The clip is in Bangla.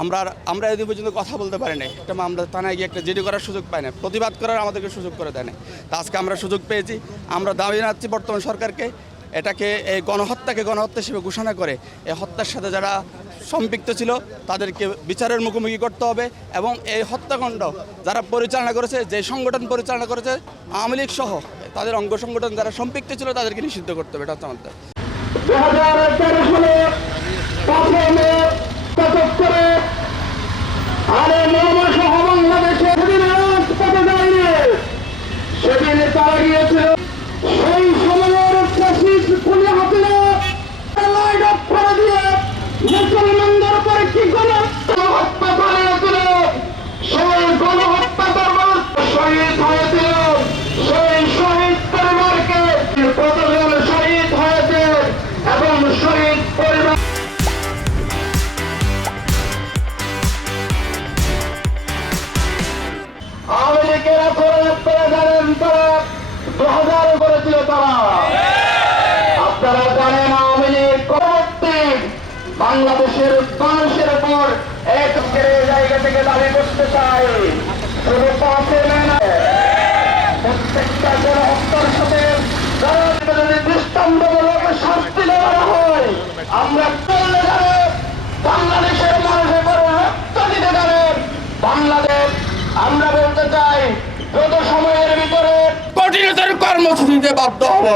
আমরা আমরা এদিন পর্যন্ত কথা বলতে পারি নাই। একটা আমরা থানায় গিয়ে একটা জিডি করার সুযোগ পাই না প্রতিবাদ করার আমাদেরকে সুযোগ করে দেয় না তা আজকে আমরা সুযোগ পেয়েছি। আমরা দাবি জানাচ্ছি বর্তমান সরকারকে, এটাকে, এই গণহত্যাকে গণহত্যা হিসেবে ঘোষণা করে, এই হত্যার সাথে যারা সম্পৃক্ত ছিল, তাদেরকে বিচারের মুখোমুখি করতে হবে এবং এই হত্যাকাণ্ড যারা পরিচালনা করেছে, যে সংগঠন পরিচালনা করেছে, আওয়ামী লীগ সহ, তাদের অঙ্গ সংগঠন যারা সম্পৃক্ত ছিল, তাদেরকে নিষিদ্ধ করতে হবে। এটা হচ্ছে আমাদের। সেদিন সেই সময়ের ফ্যাসিস্ট খুলে করে দিয়ে মুসলমানদের উপরে কি গণহত্যা বাংলাদেশের মানুষের উপর এক জায়গা থেকে দাবি করতে চাই। শুধু পাশে প্রত্যেকটা সাথে দৃষ্টান্তমূলক শাস্তি দেওয়া হয়, আমরা করলে যাবে। বাংলাদেশের মানুষের উপর রক্ত দিতে যাবে। বাংলাদেশ, আমরা বলতে চাই, যত সময়ের ভিতরে কঠিনতর কর্মসূচিতে বাধ্য হব।